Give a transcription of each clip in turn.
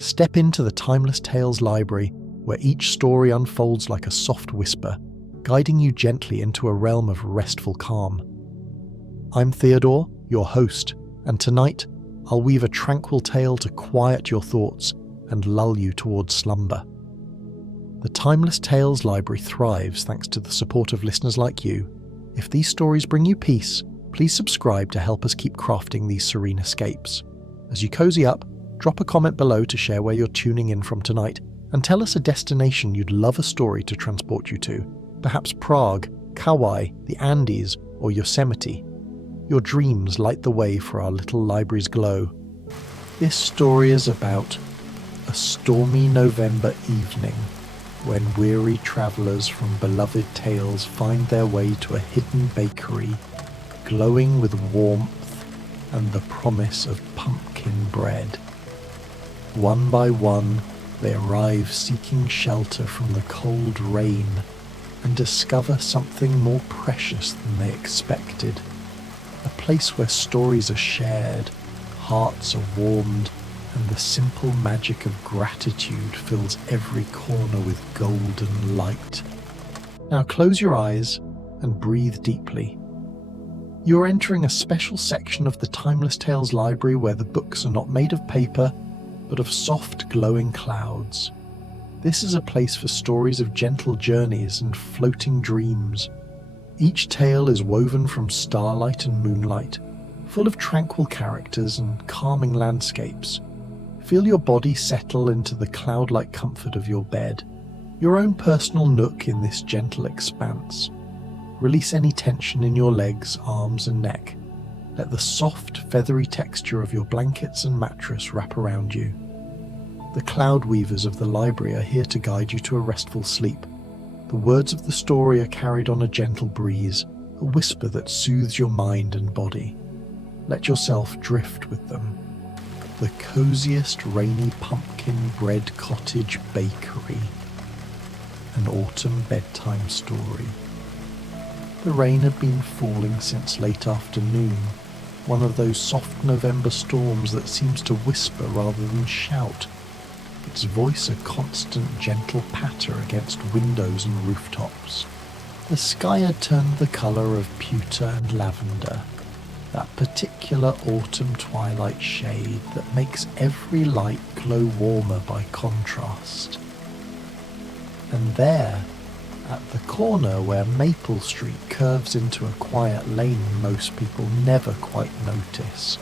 Step into the Timeless Tales library, where each story unfolds like a soft whisper, guiding you gently into a realm of restful calm. I'm Theodore, your host, and tonight I'll weave a tranquil tale to quiet your thoughts and lull you towards slumber. The Timeless Tales library thrives thanks to the support of listeners like you. If these stories bring you peace, please subscribe to help us keep crafting these serene escapes. As you cozy up, drop a comment below to share where you're tuning in from tonight, and tell us a destination you'd love a story to transport you to. Perhaps Prague, Kauai, the Andes, or Yosemite. Your dreams light the way for our little library's glow. This story is about a stormy November evening when weary travellers from beloved tales find their way to a hidden bakery glowing with warmth and the promise of pumpkin bread. One by one, they arrive seeking shelter from the cold rain and discover something more precious than they expected. A place where stories are shared, hearts are warmed, and the simple magic of gratitude fills every corner with golden light. Now close your eyes and breathe deeply. You're entering a special section of the Timeless Tales library where the books are not made of paper, but of soft, glowing clouds. This is a place for stories of gentle journeys and floating dreams. Each tale is woven from starlight and moonlight, full of tranquil characters and calming landscapes. Feel your body settle into the cloud-like comfort of your bed, your own personal nook in this gentle expanse. Release any tension in your legs, arms, and neck. Let the soft, feathery texture of your blankets and mattress wrap around you. The cloud weavers of the library are here to guide you to a restful sleep. The words of the story are carried on a gentle breeze, a whisper that soothes your mind and body. Let yourself drift with them. The Coziest rainy pumpkin bread cottage bakery. An autumn bedtime story. The rain had been falling since late afternoon, one of those soft November storms that seems to whisper rather than shout, its voice a constant gentle patter against windows and rooftops. The sky had turned the colour of pewter and lavender, that particular autumn twilight shade that makes every light glow warmer by contrast. And there, at the corner where Maple Street curves into a quiet lane most people never quite notice,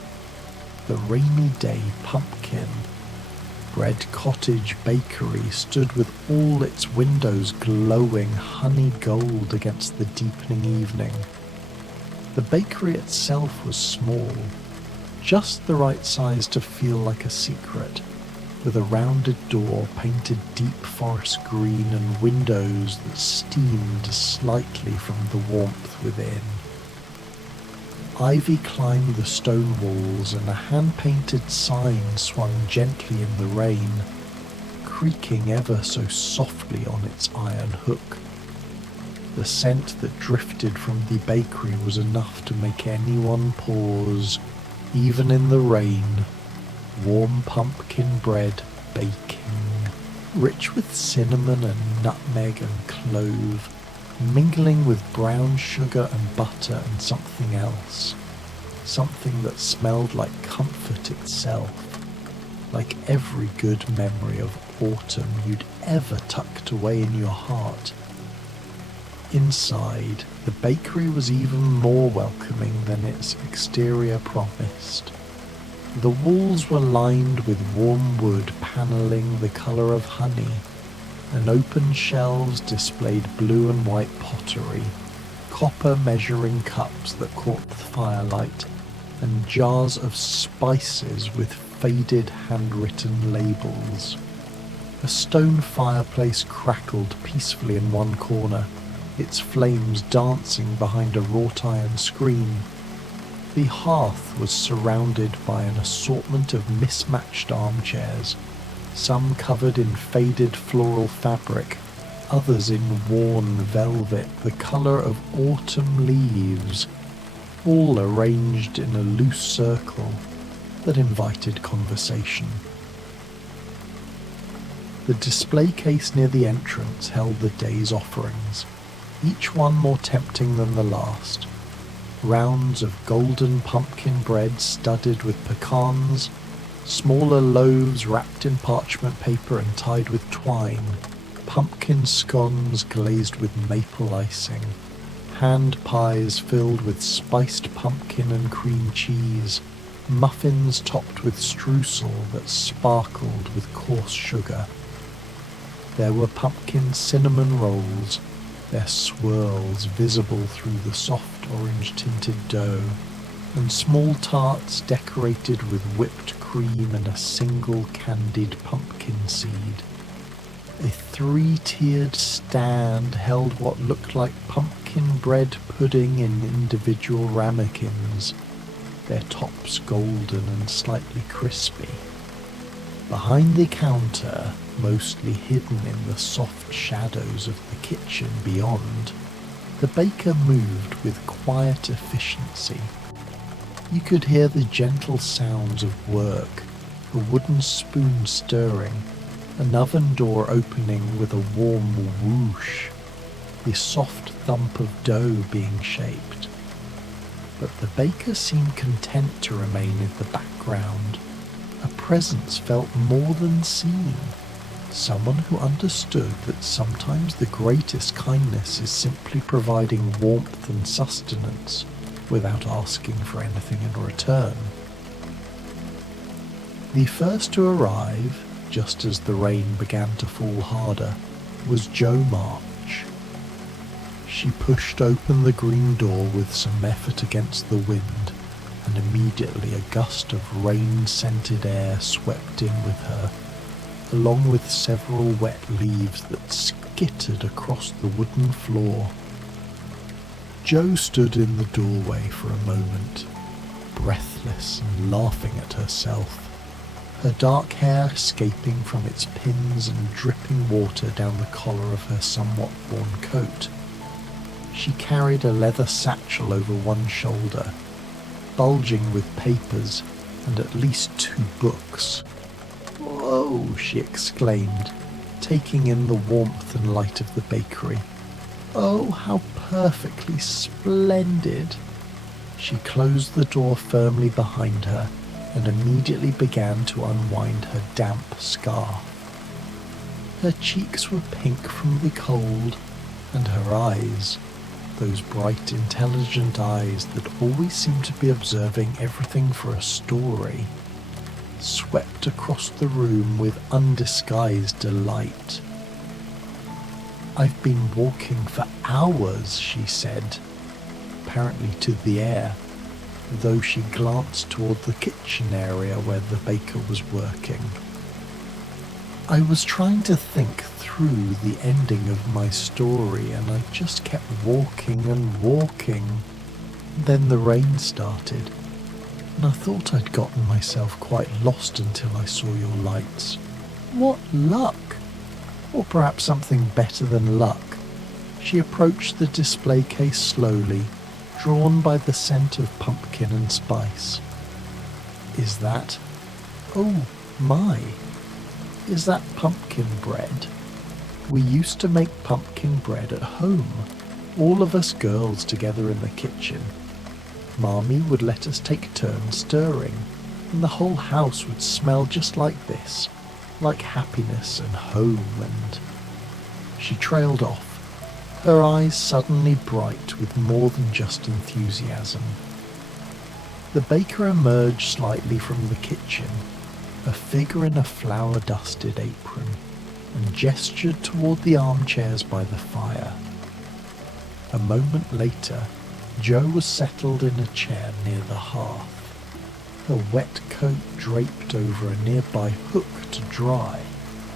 the rainy day pumpkin bread cottage bakery stood with all its windows glowing honey gold against the deepening evening. The bakery itself was small, just the right size to feel like a secret, with a rounded door painted deep forest green and windows that steamed slightly from the warmth within. Ivy climbed the stone walls and a hand-painted sign swung gently in the rain, creaking ever so softly on its iron hook. The scent that drifted from the bakery was enough to make anyone pause, even in the rain. Warm pumpkin bread baking, rich with cinnamon and nutmeg and clove, mingling with brown sugar and butter and something else, something that smelled like comfort itself, like every good memory of autumn you'd ever tucked away in your heart. Inside, the bakery was even more welcoming than its exterior promised. The walls were lined with warm wood paneling the colour of honey, and open shelves displayed blue and white pottery, copper measuring cups that caught the firelight, and jars of spices with faded handwritten labels. A stone fireplace crackled peacefully in one corner, its flames dancing behind a wrought iron screen. The hearth was surrounded by an assortment of mismatched armchairs, some covered in faded floral fabric, others in worn velvet the colour of autumn leaves, all arranged in a loose circle that invited conversation. The display case near the entrance held the day's offerings, each one more tempting than the last. Rounds of golden pumpkin bread studded with pecans, smaller loaves wrapped in parchment paper and tied with twine, pumpkin scones glazed with maple icing, hand pies filled with spiced pumpkin and cream cheese, muffins topped with streusel that sparkled with coarse sugar. There were pumpkin cinnamon rolls, their swirls visible through the soft orange-tinted dough, and small tarts decorated with whipped cream and a single candied pumpkin seed. A three-tiered stand held what looked like pumpkin bread pudding in individual ramekins, their tops golden and slightly crispy. Behind the counter, mostly hidden in the soft shadows of the kitchen beyond, the baker moved with quiet efficiency. You could hear the gentle sounds of work, a wooden spoon stirring, an oven door opening with a warm whoosh, the soft thump of dough being shaped. But the baker seemed content to remain in the background. A presence felt more than seen. Someone who understood that sometimes the greatest kindness is simply providing warmth and sustenance without asking for anything in return. The first to arrive, just as the rain began to fall harder, was Jo March. She pushed open the green door with some effort against the wind, and immediately a gust of rain-scented air swept in with her, along with several wet leaves that skittered across the wooden floor. Jo stood in the doorway for a moment, breathless and laughing at herself, her dark hair escaping from its pins and dripping water down the collar of her somewhat worn coat. She carried a leather satchel over one shoulder, bulging with papers and at least 2 books. "Whoa!" she exclaimed, taking in the warmth and light of the bakery. "Oh, how perfectly splendid!" She closed the door firmly behind her and immediately began to unwind her damp scarf. Her cheeks were pink from the cold, and her eyes, those bright, intelligent eyes that always seemed to be observing everything for a story, swept across the room with undisguised delight. "I've been walking for hours," she said, apparently to the air, though she glanced toward the kitchen area where the baker was working. "I was trying to think through the ending of my story, and I just kept walking and walking. Then the rain started, and I thought I'd gotten myself quite lost until I saw your lights. What luck! Or perhaps something better than luck." She approached the display case slowly, drawn by the scent of pumpkin and spice. "Is that... oh my! Is that pumpkin bread? We used to make pumpkin bread at home, all of us girls together in the kitchen. Mommy would let us take turns stirring, and the whole house would smell just like this, like happiness and home and..." She trailed off, her eyes suddenly bright with more than just enthusiasm. The baker emerged slightly from the kitchen, a figure in a flour-dusted apron, and gestured toward the armchairs by the fire. A moment later, Jo was settled in a chair near the hearth, her wet coat draped over a nearby hook to dry,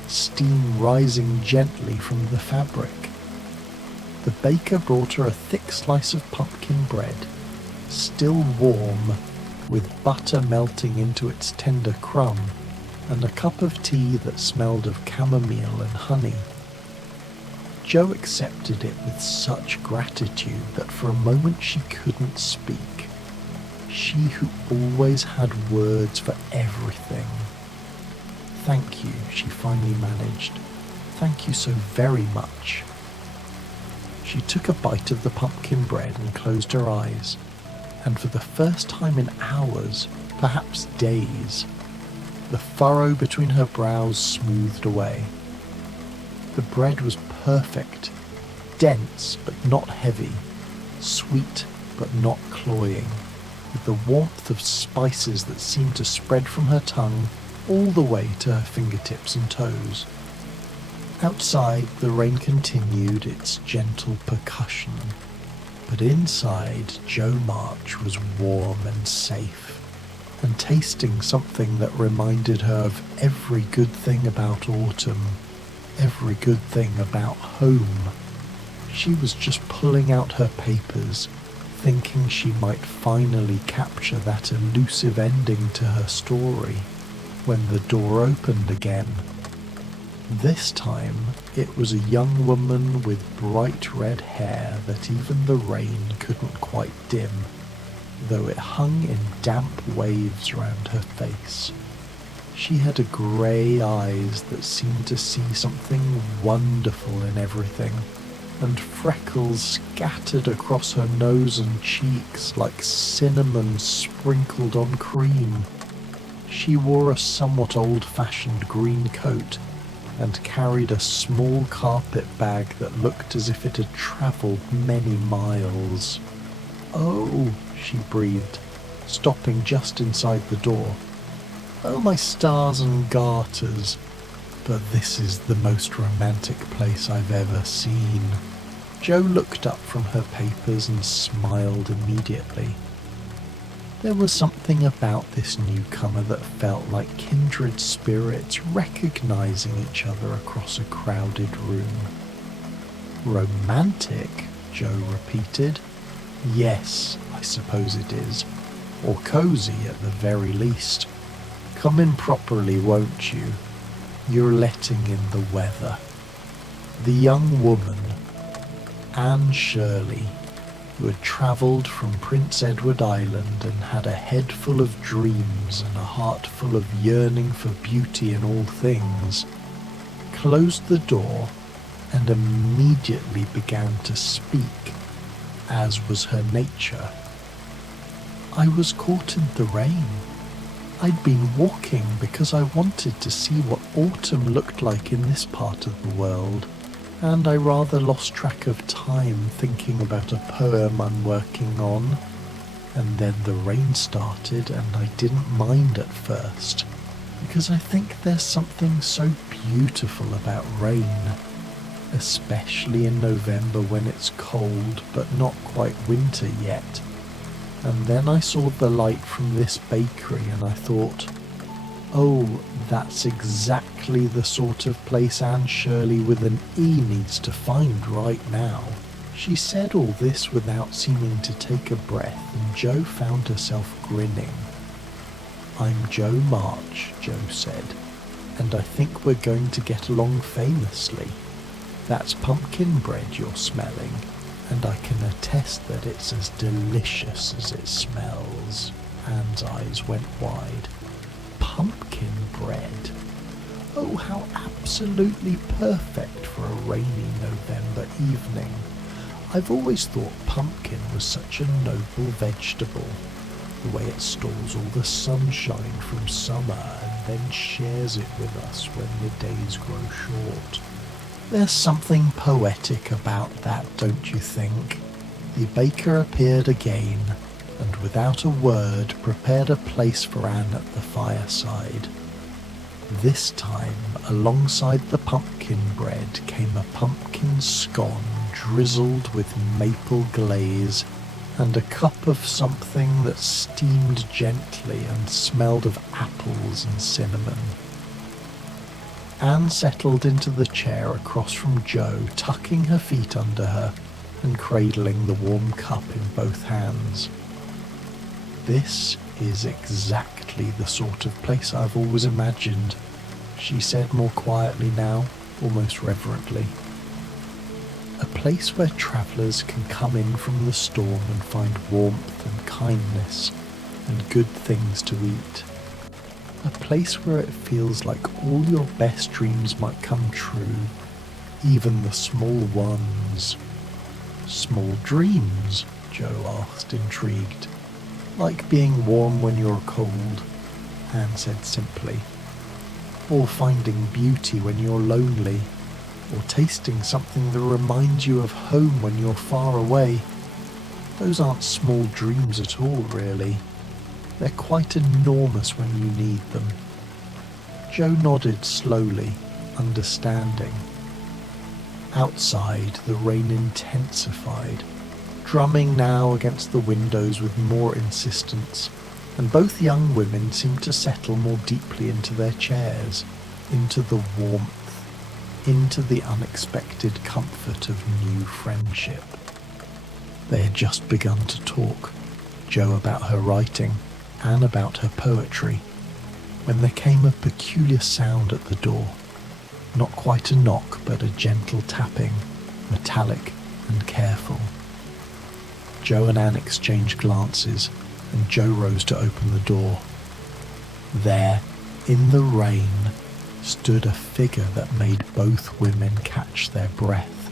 steam rising gently from the fabric. The baker brought her a thick slice of pumpkin bread, still warm, with butter melting into its tender crumb, and a cup of tea that smelled of chamomile and honey. Jo accepted it with such gratitude that for a moment she couldn't speak. She who always had words for everything. "Thank you," she finally managed. "Thank you so very much." She took a bite of the pumpkin bread and closed her eyes, and for the first time in hours, perhaps days, the furrow between her brows smoothed away. The bread was perfect, dense but not heavy, sweet but not cloying, with the warmth of spices that seemed to spread from her tongue all the way to her fingertips and toes. Outside, the rain continued its gentle percussion, but inside, Joe March was warm and safe, and tasting something that reminded her of every good thing about autumn, every good thing about home. She was just pulling out her papers, thinking she might finally capture that elusive ending to her story, when the door opened again. This time, it was a young woman with bright red hair that even the rain couldn't quite dim, though it hung in damp waves round her face. She had grey eyes that seemed to see something wonderful in everything, and freckles scattered across her nose and cheeks like cinnamon sprinkled on cream. She wore a somewhat old-fashioned green coat and carried a small carpet bag that looked as if it had travelled many miles. "Oh," she breathed, stopping just inside the door. "Oh, my stars and garters, but this is the most romantic place I've ever seen." Joe looked up from her papers and smiled immediately. There was something about this newcomer that felt like kindred spirits recognizing each other across a crowded room. "Romantic?" Joe repeated. "Yes, I suppose it is. Or cozy at the very least. Come in properly, won't you? You're letting in the weather." The young woman, Anne Shirley, who had travelled from Prince Edward Island and had a head full of dreams and a heart full of yearning for beauty in all things, closed the door and immediately began to speak, as was her nature. "I was caught in the rain. I'd been walking because I wanted to see what autumn looked like in this part of the world, and I rather lost track of time thinking about a poem I'm working on, and then the rain started and I didn't mind at first, because I think there's something so beautiful about rain, especially in November when it's cold but not quite winter yet. And then I saw the light from this bakery and I thought, oh, that's exactly the sort of place Anne Shirley with an E needs to find right now." She said all this without seeming to take a breath, and Joe found herself grinning. "I'm Joe March," Joe said, "and I think we're going to get along famously. That's pumpkin bread you're smelling, and I can attest that it's as delicious as it smells." Anne's eyes went wide. "Pumpkin bread? Oh, how absolutely perfect for a rainy November evening. I've always thought pumpkin was such a noble vegetable, the way it stores all the sunshine from summer and then shares it with us when the days grow short. There's something poetic about that, don't you think?" The baker appeared again, and without a word prepared a place for Anne at the fireside. This time, alongside the pumpkin bread came a pumpkin scone drizzled with maple glaze, and a cup of something that steamed gently and smelled of apples and cinnamon. Anne settled into the chair across from Joe, tucking her feet under her and cradling the warm cup in both hands. "This is exactly the sort of place I've always imagined," she said more quietly now, almost reverently. "A place where travellers can come in from the storm and find warmth and kindness and good things to eat. A place where it feels like all your best dreams might come true, even the small ones. Small dreams? Joe asked, intrigued. Like being warm when you're cold, Anne said simply. Or finding beauty when you're lonely, or tasting something that reminds you of home when you're far away. Those aren't small dreams at all, really. They're quite enormous when you need them. Joe nodded slowly, understanding. Outside, the rain intensified, drumming now against the windows with more insistence, and both young women seemed to settle more deeply into their chairs, into the warmth, into the unexpected comfort of new friendship. They had just begun to talk, Joe about her writing, Anne about her poetry, when there came a peculiar sound at the door. Not quite a knock, but a gentle tapping, metallic and careful. Joe and Anne exchanged glances, and Joe rose to open the door. There, in the rain, stood a figure that made both women catch their breath,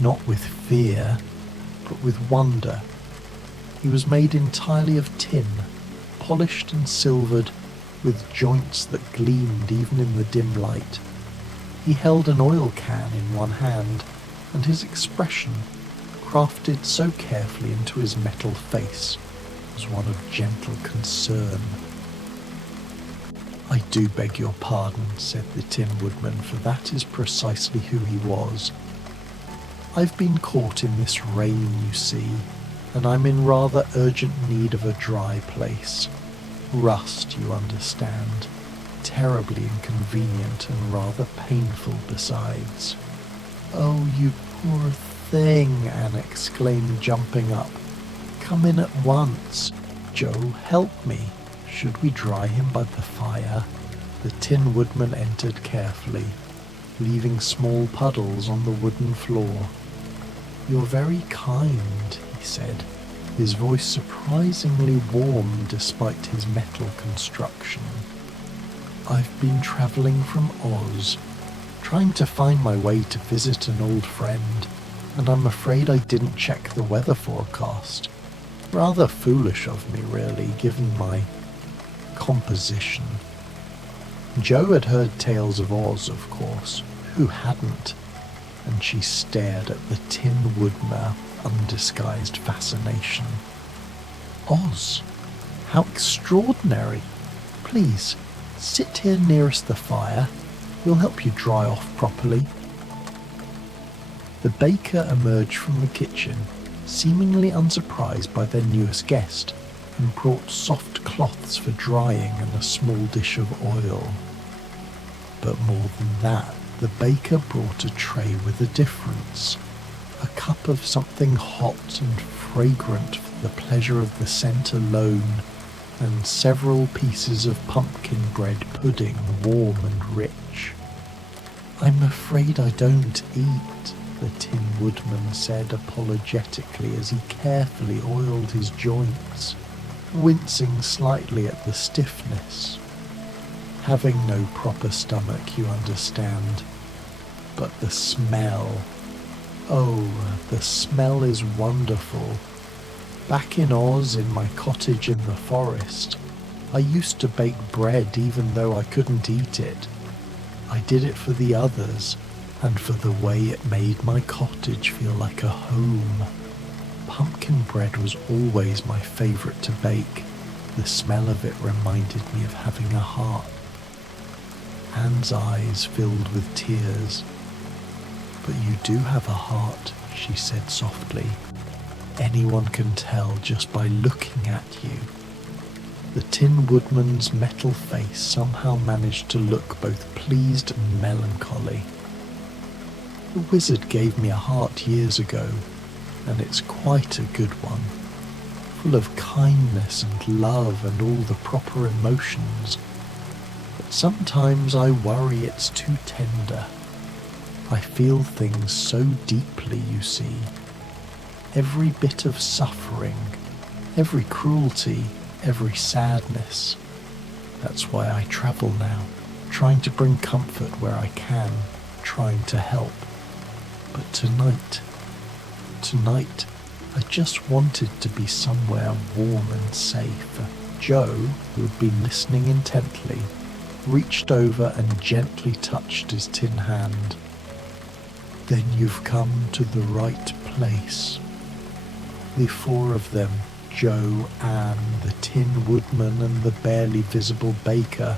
not with fear, but with wonder. He was made entirely of tin, polished and silvered, with joints that gleamed even in the dim light. He held an oil can in one hand, and his expression, crafted so carefully into his metal face, was one of gentle concern. "I do beg your pardon," said the Tin Woodman, for that is precisely who he was. "I've been caught in this rain, you see, and I'm in rather urgent need of a dry place. Rust, you understand. Terribly inconvenient and rather painful besides." "Oh, you poor thing," Anne exclaimed, jumping up. "Come in at once. Joe, help me. Should we dry him by the fire?" The Tin Woodman entered carefully, leaving small puddles on the wooden floor. "You're very kind," he said, his voice surprisingly warm despite his metal construction. "I've been travelling from Oz, trying to find my way to visit an old friend, and I'm afraid I didn't check the weather forecast. Rather foolish of me, really, given my composition." Joe had heard tales of Oz, of course. Who hadn't? And she stared at the Tin Woodman, undisguised fascination. "Oz? How extraordinary! Please, sit here nearest the fire. We'll help you dry off properly." The baker emerged from the kitchen, seemingly unsurprised by their newest guest, and brought soft cloths for drying and a small dish of oil. But more than that, the baker brought a tray with a difference. A cup of something hot and fragrant for the pleasure of the scent alone, and several pieces of pumpkin bread pudding, warm and rich. "I'm afraid I don't eat," the Tin Woodman said apologetically as he carefully oiled his joints, wincing slightly at the stiffness. "Having no proper stomach, you understand. But the smell. Oh, the smell is wonderful. Back in Oz, in my cottage in the forest, I used to bake bread even though I couldn't eat it. I did it for the others, and for the way it made my cottage feel like a home. Pumpkin bread was always my favourite to bake. The smell of it reminded me of having a heart." Anne's eyes filled with tears. "But you do have a heart," she said softly. "Anyone can tell just by looking at you." The Tin Woodman's metal face somehow managed to look both pleased and melancholy. "The wizard gave me a heart years ago, and it's quite a good one, full of kindness and love and all the proper emotions. But sometimes I worry it's too tender. I feel things so deeply, you see. Every bit of suffering, every cruelty, every sadness. That's why I travel now, trying to bring comfort where I can, trying to help. But tonight, I just wanted to be somewhere warm and safe. Joe, who had been listening intently, reached over and gently touched his tin hand. Then you've come to the right place. The four of them, Joe, Anne, the Tin Woodman and the barely visible baker,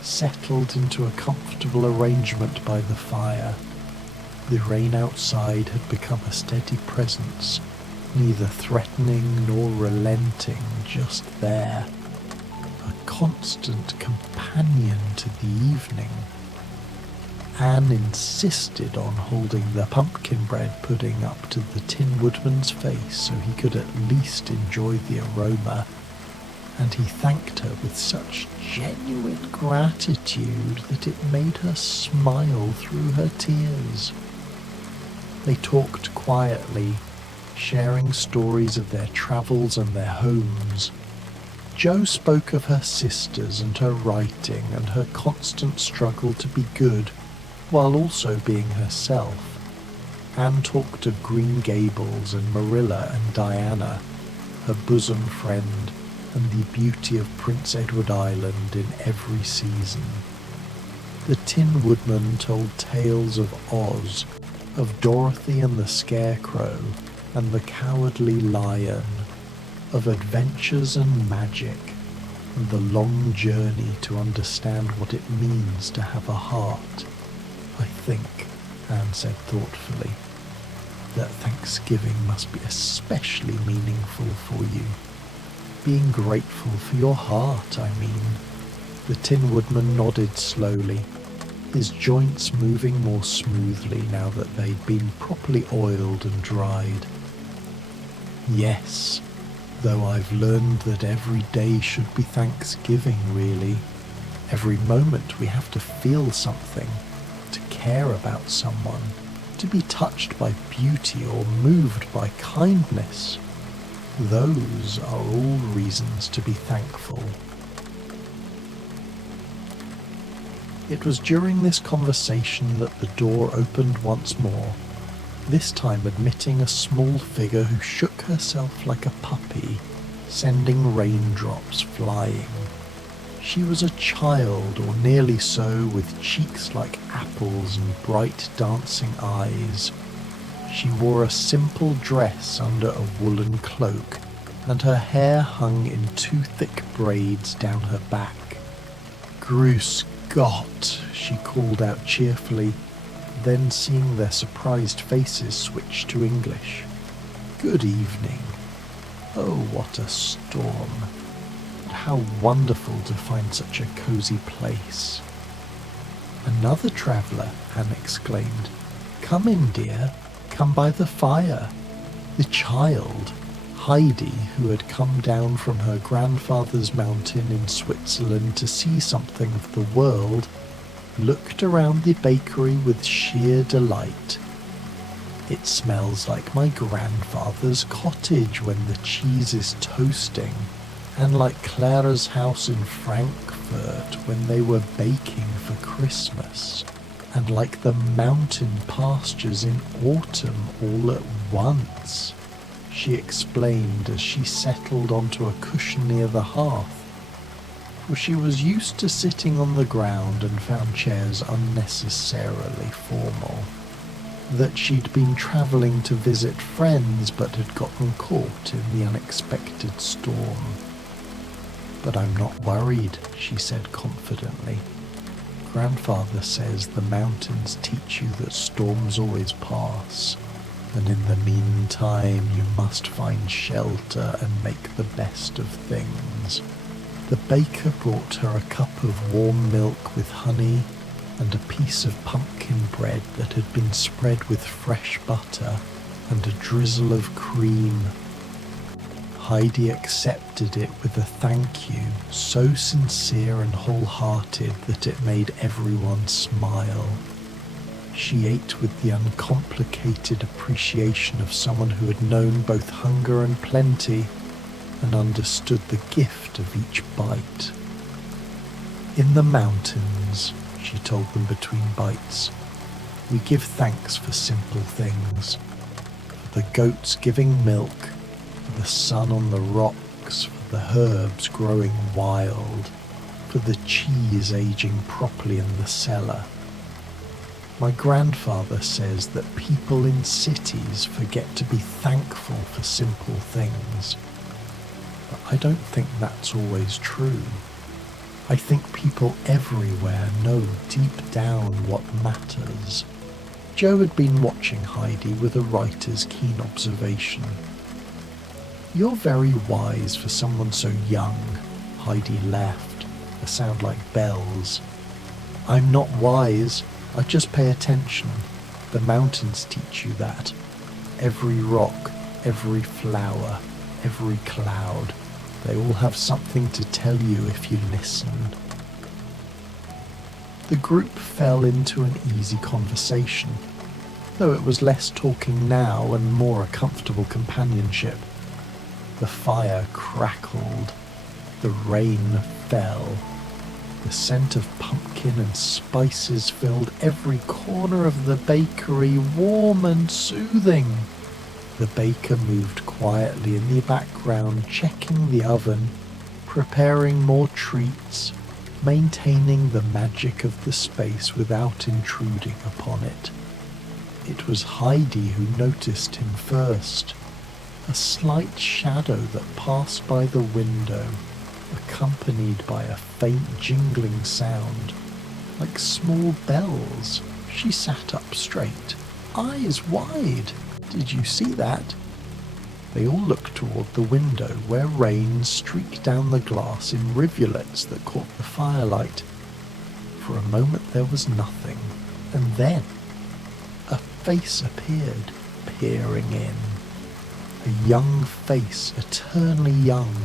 settled into a comfortable arrangement by the fire. The rain outside had become a steady presence, neither threatening nor relenting, just there, a constant companion to the evening. Anne insisted on holding the pumpkin bread pudding up to the Tin Woodman's face so he could at least enjoy the aroma, and he thanked her with such genuine gratitude that it made her smile through her tears. They talked quietly, sharing stories of their travels and their homes. Jo spoke of her sisters and her writing and her constant struggle to be good, while also being herself. Anne talked of Green Gables and Marilla and Diana, her bosom friend, and the beauty of Prince Edward Island in every season. The Tin Woodman told tales of Oz, of Dorothy and the Scarecrow, and the Cowardly Lion, of adventures and magic, and the long journey to understand what it means to have a heart. I think, Anne said thoughtfully, that Thanksgiving must be especially meaningful for you. Being grateful for your heart, I mean. The Tin Woodman nodded slowly, his joints moving more smoothly now that they'd been properly oiled and dried. Yes, though I've learned that every day should be Thanksgiving, really. Every moment we have to feel something, to care about someone, to be touched by beauty or moved by kindness. Those are all reasons to be thankful. It was during this conversation that the door opened once more, this time admitting a small figure who shook herself like a puppy, sending raindrops flying. She was a child, or nearly so, with cheeks like apples and bright dancing eyes. She wore a simple dress under a woolen cloak, and her hair hung in two thick braids down her back. "Grüß Gott," she called out cheerfully, then seeing their surprised faces switch to English. "Good evening. Oh, what a storm. How wonderful to find such a cozy place." "Another traveller," Anne exclaimed. "Come in, dear. Come by the fire." The child, Heidi, who had come down from her grandfather's mountain in Switzerland to see something of the world, looked around the bakery with sheer delight. "It smells like my grandfather's cottage when the cheese is toasting, and like Clara's house in Frankfurt when they were baking for Christmas, and like the mountain pastures in autumn all at once," she explained as she settled onto a cushion near the hearth, for she was used to sitting on the ground and found chairs unnecessarily formal. That she'd been travelling to visit friends but had gotten caught in the unexpected storm. "But I'm not worried," she said confidently. "Grandfather says the mountains teach you that storms always pass, and in the meantime you must find shelter and make the best of things." The baker brought her a cup of warm milk with honey and a piece of pumpkin bread that had been spread with fresh butter and a drizzle of cream. Heidi accepted it with a thank you so sincere and wholehearted that it made everyone smile. She ate with the uncomplicated appreciation of someone who had known both hunger and plenty and understood the gift of each bite. "In the mountains," she told them between bites, "we give thanks for simple things. For the goats giving milk, for the sun on the rocks, for the herbs growing wild, for the cheese aging properly in the cellar. My grandfather says that people in cities forget to be thankful for simple things. But I don't think that's always true. I think people everywhere know deep down what matters." Joe had been watching Heidi with a writer's keen observation. "You're very wise for someone so young," Heidi laughed, a sound like bells. "I'm not wise, I just pay attention. The mountains teach you that. Every rock, every flower, every cloud, they all have something to tell you if you listen." The group fell into an easy conversation, though it was less talking now and more a comfortable companionship. The fire crackled, the rain fell, the scent of pumpkin and spices filled every corner of the bakery, warm and soothing. The baker moved quietly in the background, checking the oven, preparing more treats, maintaining the magic of the space without intruding upon it. It was Heidi who noticed him first, a slight shadow that passed by the window, accompanied by a faint jingling sound, like small bells. She sat up straight, eyes wide. "Did you see that?" They all looked toward the window, where rain streaked down the glass in rivulets that caught the firelight. For a moment there was nothing, and then a face appeared, peering in. A young face, eternally young,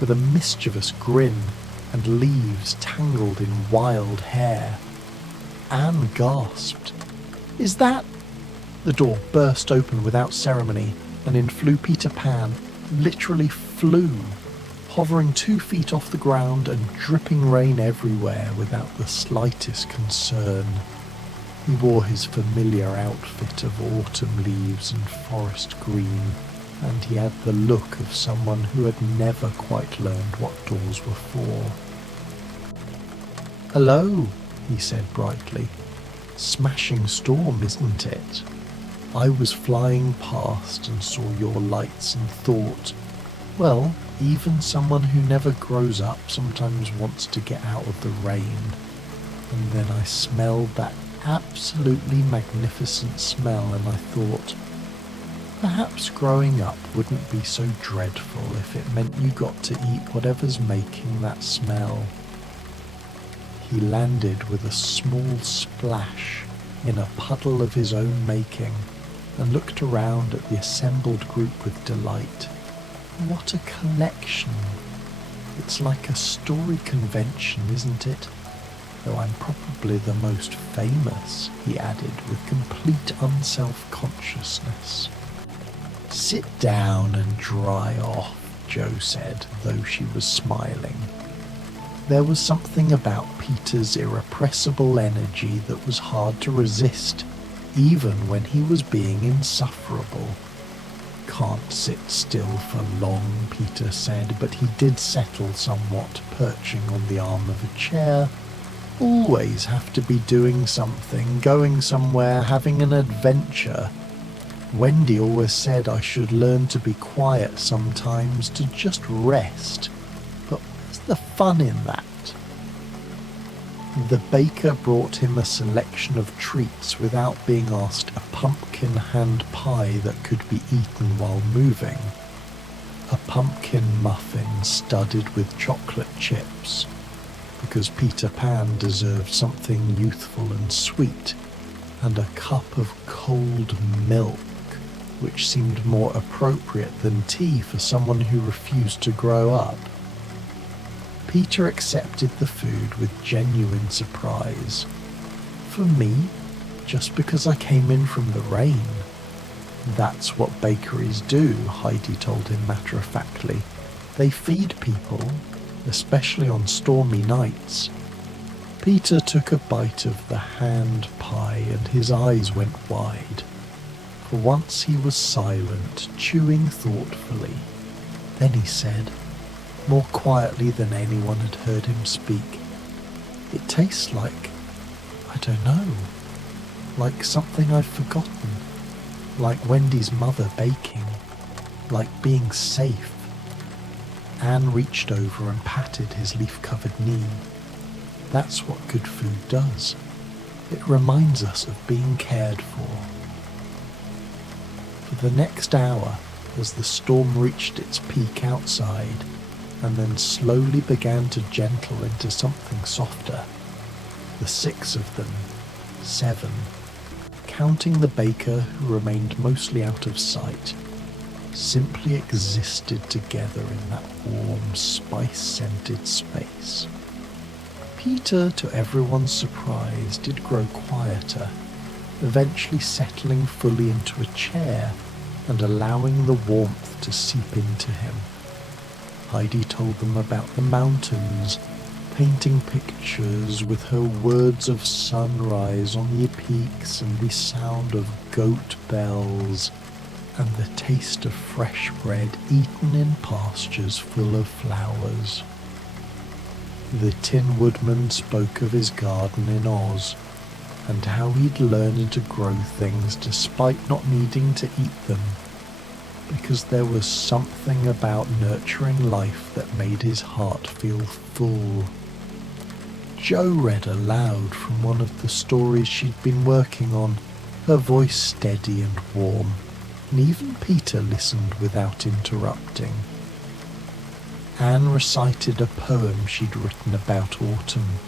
with a mischievous grin and leaves tangled in wild hair. Anne gasped. "Is that—" The door burst open without ceremony, and in flew Peter Pan, literally flew, hovering 2 feet off the ground and dripping rain everywhere without the slightest concern. He wore his familiar outfit of autumn leaves and forest green, and he had the look of someone who had never quite learned what doors were for. "Hello," he said brightly. "Smashing storm, isn't it? I was flying past and saw your lights and thought, well, even someone who never grows up sometimes wants to get out of the rain. And then I smelled that absolutely magnificent smell and I thought, perhaps growing up wouldn't be so dreadful if it meant you got to eat whatever's making that smell." He landed with a small splash in a puddle of his own making and looked around at the assembled group with delight. What a collection! It's like a story convention, isn't it? Though I'm probably the most famous, he added with complete unself-consciousness. "Sit down and dry off," Jo said, though she was smiling. There was something about Peter's irrepressible energy that was hard to resist, even when he was being insufferable. "Can't sit still for long," Peter said, but he did settle somewhat, perching on the arm of a chair. "Always have to be doing something, going somewhere, having an adventure. Wendy always said I should learn to be quiet sometimes, to just rest. But where's the fun in that?" The baker brought him a selection of treats without being asked. A pumpkin hand pie that could be eaten while moving, a pumpkin muffin studded with chocolate chips, because Peter Pan deserved something youthful and sweet, and a cup of cold milk, which seemed more appropriate than tea for someone who refused to grow up. Peter accepted the food with genuine surprise. "For me, just because I came in from the rain." "That's what bakeries do," Heidi told him matter-of-factly. "They feed people, especially on stormy nights. Peter took a bite of the hand pie and his eyes went wide. For once he was silent, chewing thoughtfully. Then he said, more quietly than anyone had heard him speak, "It tastes like, I don't know, like something I've forgotten, like Wendy's mother baking, like being safe." Anne reached over and patted his leaf-covered knee. That's what good food does. It reminds us of being cared for. For the next hour, as the storm reached its peak outside, and then slowly began to gentle into something softer, the 6 of them, 7, counting the baker who remained mostly out of sight, simply existed together in that warm, spice-scented space. Peter, to everyone's surprise, did grow quieter, eventually settling fully into a chair and allowing the warmth to seep into him. Heidi told them about the mountains, painting pictures with her words of sunrise on the peaks and the sound of goat bells and the taste of fresh bread eaten in pastures full of flowers. The Tin Woodman spoke of his garden in Oz and how he'd learned to grow things despite not needing to eat them, because there was something about nurturing life that made his heart feel full. Jo read aloud from one of the stories she'd been working on, her voice steady and warm, and even Peter listened without interrupting. Anne recited a poem she'd written about autumn,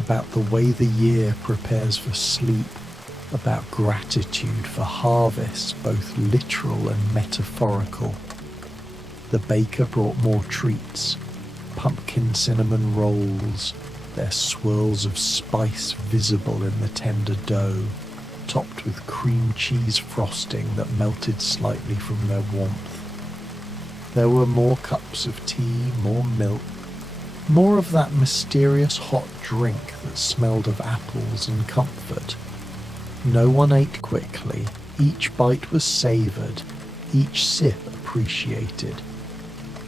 about the way the year prepares for sleep, about gratitude for harvests, both literal and metaphorical. The baker brought more treats, pumpkin cinnamon rolls, their swirls of spice visible in the tender dough, topped with cream cheese frosting that melted slightly from their warmth. There were more cups of tea, more milk, more of that mysterious hot drink that smelled of apples and comfort. No one ate quickly, each bite was savoured, each sip appreciated.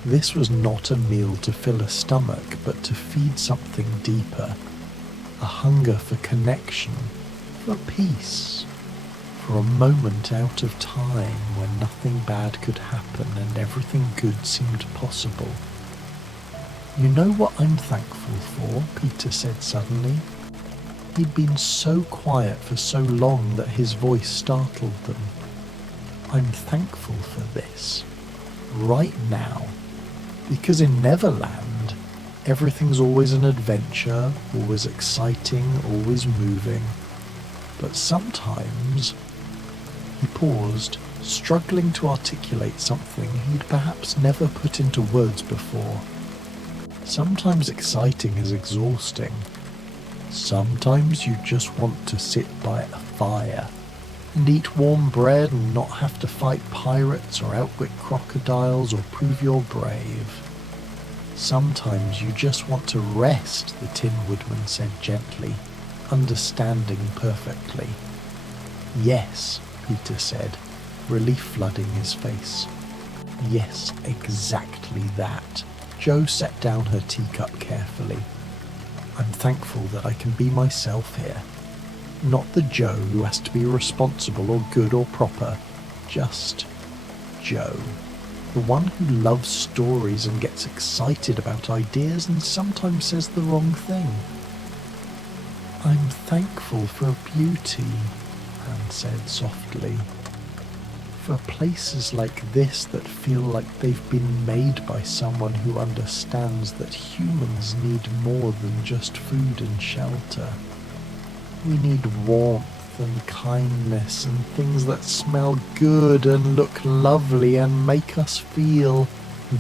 This was not a meal to fill a stomach, but to feed something deeper, a hunger for connection, for peace, for a moment out of time when nothing bad could happen and everything good seemed possible. "You know what I'm thankful for?" Peter said suddenly. He'd been so quiet for so long that his voice startled them. "I'm thankful for this, right now, because in Neverland, everything's always an adventure, always exciting, always moving. But sometimes..." He paused, struggling to articulate something he'd perhaps never put into words before. "Sometimes exciting is exhausting. Sometimes you just want to sit by a fire and eat warm bread and not have to fight pirates or outwit crocodiles or prove you're brave. Sometimes you just want to rest," the Tin Woodman said gently, understanding perfectly. "Yes," Peter said, relief flooding his face. "Yes, exactly that." Jo set down her teacup carefully. "I'm thankful that I can be myself here. Not the Jo who has to be responsible or good or proper, just Jo. The one who loves stories and gets excited about ideas and sometimes says the wrong thing." "I'm thankful for beauty," Anne said softly. "For places like this that feel like they've been made by someone who understands that humans need more than just food and shelter. We need warmth and kindness and things that smell good and look lovely and make us feel,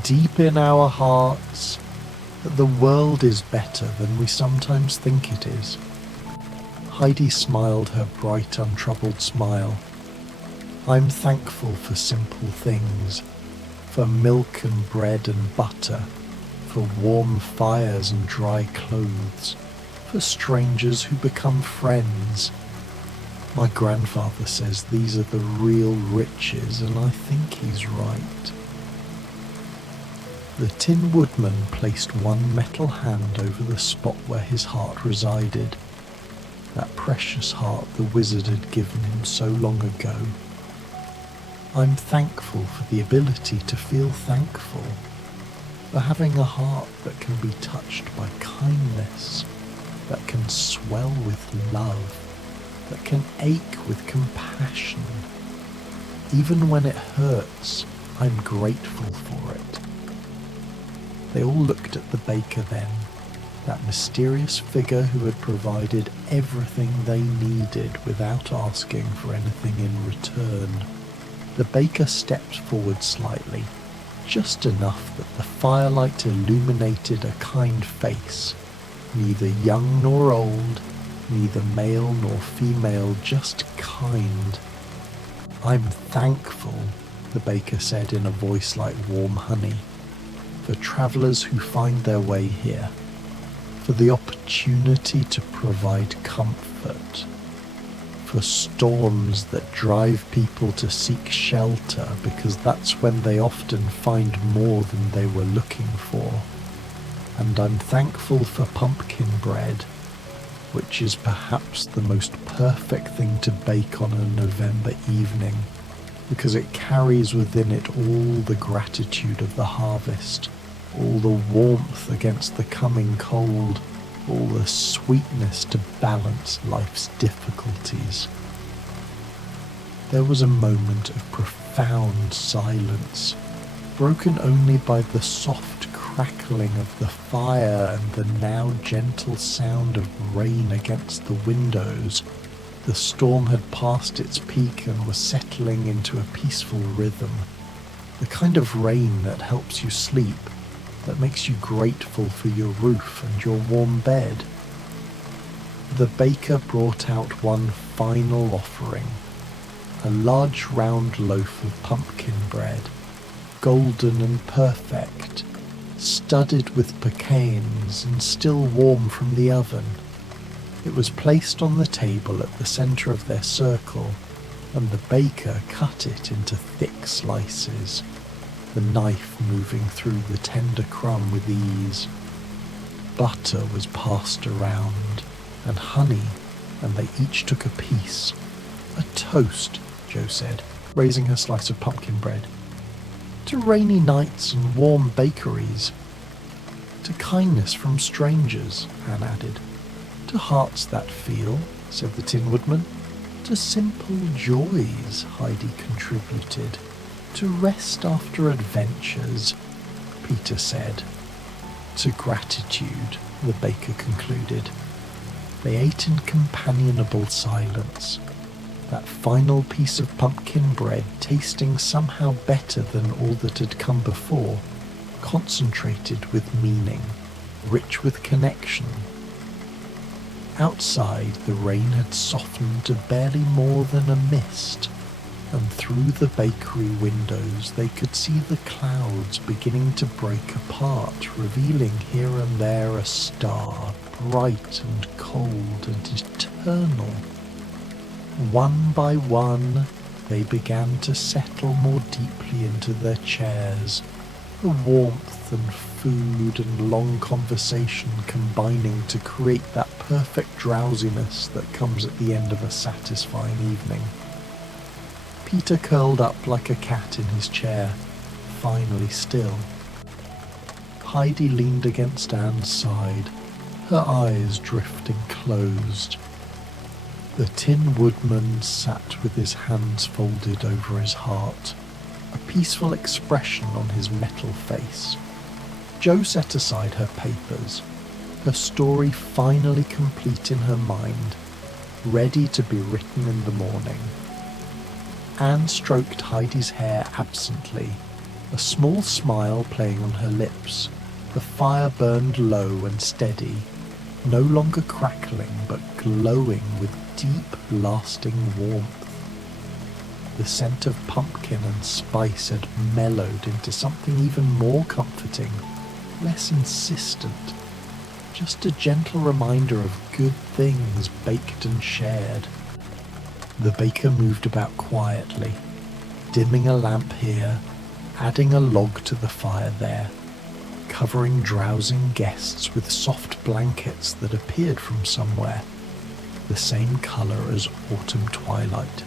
deep in our hearts, that the world is better than we sometimes think it is." Heidi smiled her bright, untroubled smile. "I'm thankful for simple things, for milk and bread and butter, for warm fires and dry clothes, for strangers who become friends. My grandfather says these are the real riches, and I think he's right. The Tin Woodman placed one metal hand over the spot where his heart resided, that precious heart the wizard had given him so long ago. I'm thankful for the ability to feel thankful, for having a heart that can be touched by kindness, that can swell with love, that can ache with compassion. Even when it hurts, I'm grateful for it. They all looked at the baker then, that mysterious figure who had provided everything they needed without asking for anything in return. The baker stepped forward slightly, just enough that the firelight illuminated a kind face, neither young nor old, neither male nor female, just kind. I'm thankful, the baker said in a voice like warm honey, for travellers who find their way here, for the opportunity to provide comfort, for storms that drive people to seek shelter because that's when they often find more than they were looking for. And I'm thankful for pumpkin bread, which is perhaps the most perfect thing to bake on a November evening, because it carries within it all the gratitude of the harvest, all the warmth against the coming cold, all the sweetness to balance life's difficulties. There was a moment of profound silence, broken only by the soft crackling of the fire and the now gentle sound of rain against the windows. The storm had passed its peak and was settling into a peaceful rhythm, the kind of rain that helps you sleep, that makes you grateful for your roof and your warm bed. The baker brought out one final offering, a large round loaf of pumpkin bread, golden and perfect, studded with pecans and still warm from the oven. It was placed on the table at the centre of their circle, and the baker cut it into thick slices, the knife moving through the tender crumb with ease. Butter was passed around, and honey, and they each took a piece. A toast, Jo said, raising her slice of pumpkin bread. To rainy nights and warm bakeries. To kindness from strangers, Anne added. To hearts that feel, said the Tin Woodman. To simple joys, Heidi contributed. To rest after adventures, Peter said. To gratitude, the baker concluded. They ate in companionable silence, that final piece of pumpkin bread tasting somehow better than all that had come before, concentrated with meaning, rich with connection. Outside, the rain had softened to barely more than a mist, and through the bakery windows they could see the clouds beginning to break apart, revealing here and there a star, bright and cold and eternal. One by one, they began to settle more deeply into their chairs, the warmth and food and long conversation combining to create that perfect drowsiness that comes at the end of a satisfying evening. Peter curled up like a cat in his chair, finally still. Heidi leaned against Anne's side, her eyes drifting closed. The Tin Woodman sat with his hands folded over his heart, a peaceful expression on his metal face. Jo set aside her papers, her story finally complete in her mind, ready to be written in the morning. Anne stroked Heidi's hair absently, a small smile playing on her lips. The fire burned low and steady, no longer crackling but glowing with deep, lasting warmth. The scent of pumpkin and spice had mellowed into something even more comforting, less insistent, just a gentle reminder of good things baked and shared. The baker moved about quietly, dimming a lamp here, adding a log to the fire there, covering drowsing guests with soft blankets that appeared from somewhere, the same colour as autumn twilight.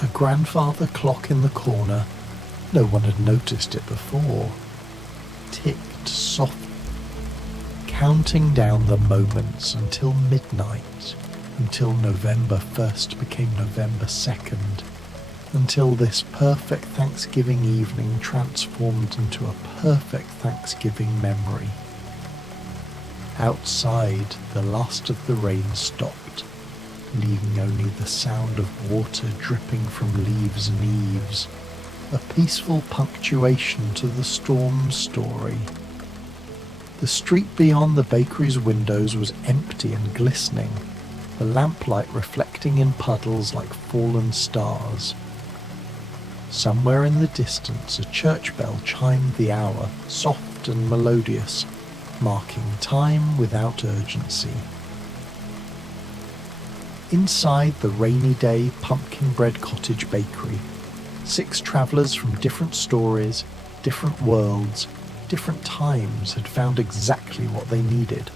A grandfather clock in the corner, no one had noticed it before, ticked softly, counting down the moments until midnight, until November 1st became November 2nd, until this perfect Thanksgiving evening transformed into a perfect Thanksgiving memory. Outside, the last of the rain stopped, leaving only the sound of water dripping from leaves and eaves, a peaceful punctuation to the storm story. The street beyond the bakery's windows was empty and glistening, the lamplight reflecting in puddles like fallen stars. Somewhere in the distance, a church bell chimed the hour, soft and melodious, marking time without urgency. Inside the rainy day pumpkin bread cottage bakery, 6 travellers from different stories, different worlds, different times had found exactly what they needed: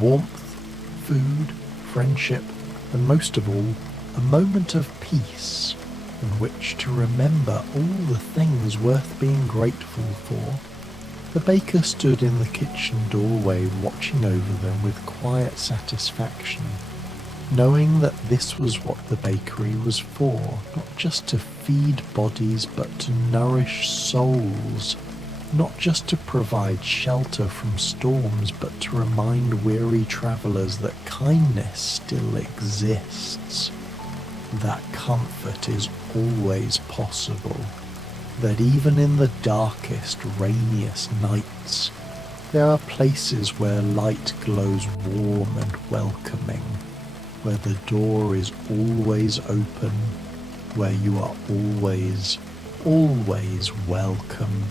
warmth, food, friendship, and most of all, a moment of peace in which to remember all the things worth being grateful for. The baker stood in the kitchen doorway watching over them with quiet satisfaction, knowing that this was what the bakery was for, not just to feed bodies but to nourish souls, not just to provide shelter from storms but to remind weary travellers that kindness still exists, that comfort is always possible, that even in the darkest, rainiest nights, there are places where light glows warm and welcoming, where the door is always open, where you are always, always welcome.